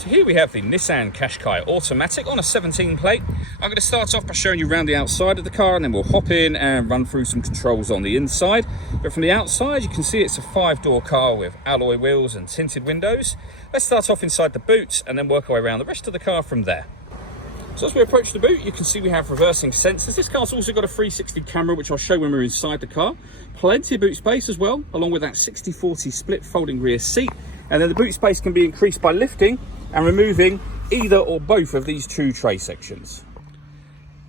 So here we have the Nissan Qashqai automatic on a 17 plate. I'm going to start off by showing you around the outside of the car, and then we'll hop in and run through some controls on the inside. But from the outside, you can see it's a 5-door car with alloy wheels and tinted windows. Let's start off inside the boot and then work our way around the rest of the car from there. So as we approach the boot, you can see we have reversing sensors. This car's also got a 360 camera, which I'll show when we're inside the car. Plenty of boot space as well, along with that 60/40 split folding rear seat. And then the boot space can be increased by lifting and removing either or both of these two tray sections.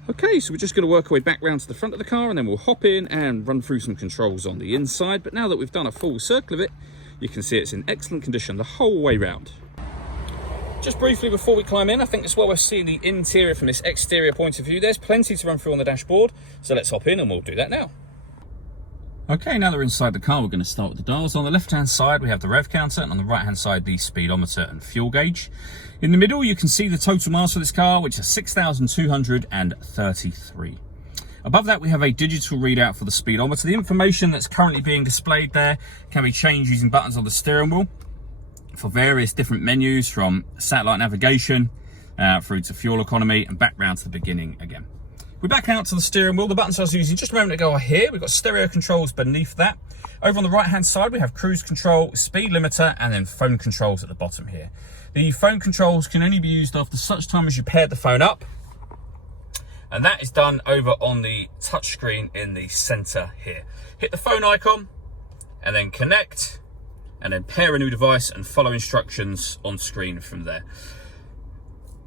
Okay, so we're just going to work our way back round to the front of the car, and then we'll hop in and run through some controls on the inside. But now that we've done a full circle of it, you can see it's in excellent condition the whole way round. Just briefly before we climb in, I think it's well worth seeing the interior from this exterior point of view. There's plenty to run through on the dashboard, so let's hop in and we'll do that now. Okay, now that we're inside the car, we're going to start with the dials. On the left-hand side, we have the rev counter, and on the right-hand side, the speedometer and fuel gauge. In the middle, you can see the total miles for this car, which is 6,233. Above that, we have a digital readout for the speedometer. The information that's currently being displayed there can be changed using buttons on the steering wheel for various different menus, from satellite navigation through to fuel economy and back round to the beginning again. We're back out to the steering wheel. The buttons I was using just a moment ago are here. We've got stereo controls beneath that. Over on the right hand side, we have cruise control, speed limiter, and then phone controls at the bottom here. The phone controls can only be used after such time as you pair the phone up, and that is done over on the touchscreen in the center here. Hit the phone icon and then connect, and then pair a new device and follow instructions on screen from there.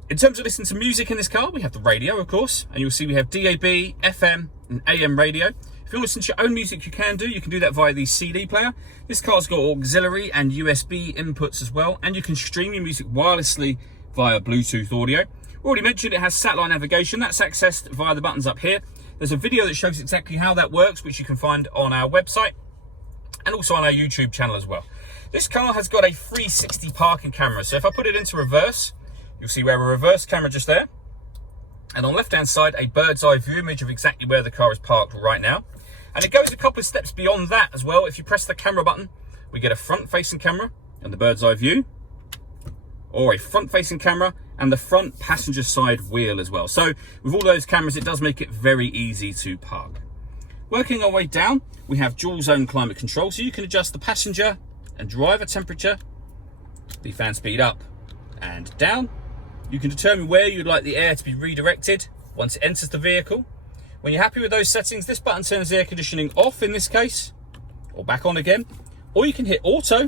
In terms of listening to music in this car, we have the radio, of course, and you'll see we have DAB, FM, and AM radio. If you want to listen to your own music, you can do that via the CD player. This car's got auxiliary and USB inputs as well, and you can stream your music wirelessly via Bluetooth audio. Already mentioned it has satellite navigation. That's accessed via the buttons up here. There's a video that shows exactly how that works, which you can find on our website and also on our YouTube channel as well. This car has got a 360 parking camera, so if I put it into reverse, you'll see we have a reverse camera just there. And on the left-hand side, a bird's eye view image of exactly where the car is parked right now. And it goes a couple of steps beyond that as well. If you press the camera button, we get a front-facing camera and the bird's eye view, or a front-facing camera and the front passenger side wheel as well. So with all those cameras, it does make it very easy to park. Working our way down, we have dual zone climate control, so you can adjust the passenger and driver temperature, the fan speed up and down. You can determine where you'd like the air to be redirected once it enters the vehicle. When you're happy with those settings, this button turns the air conditioning off in this case, or back on again, or you can hit auto.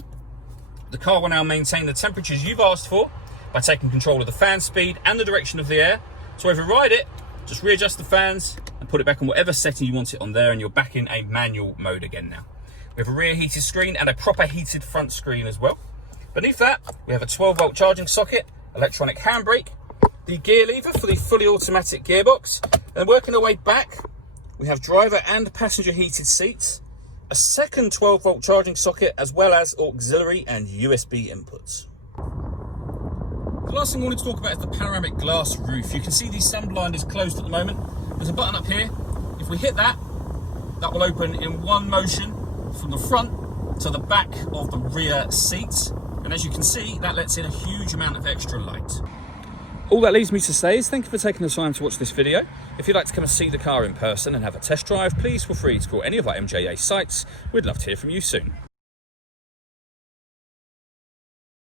The car will now maintain the temperatures you've asked for by taking control of the fan speed and the direction of the air. To override it, just readjust the fans and put it back on whatever setting you want it on there, and you're back in a manual mode again now. We have a rear heated screen and a proper heated front screen as well. Beneath that, we have a 12-volt charging socket, electronic handbrake, the gear lever for the fully automatic gearbox, and working our way back, we have driver and passenger heated seats, a second 12-volt charging socket, as well as auxiliary and USB inputs. The last thing I wanted to talk about is the panoramic glass roof. You can see the sun blind is closed at the moment. There's a button up here. If we hit that, that will open in one motion from the front to the back of the rear seats. And as you can see, that lets in a huge amount of extra light. All that leaves me to say is thank you for taking the time to watch this video. If you'd like to come and see the car in person and have a test drive, please feel free to call any of our MJA sites. We'd love to hear from you soon.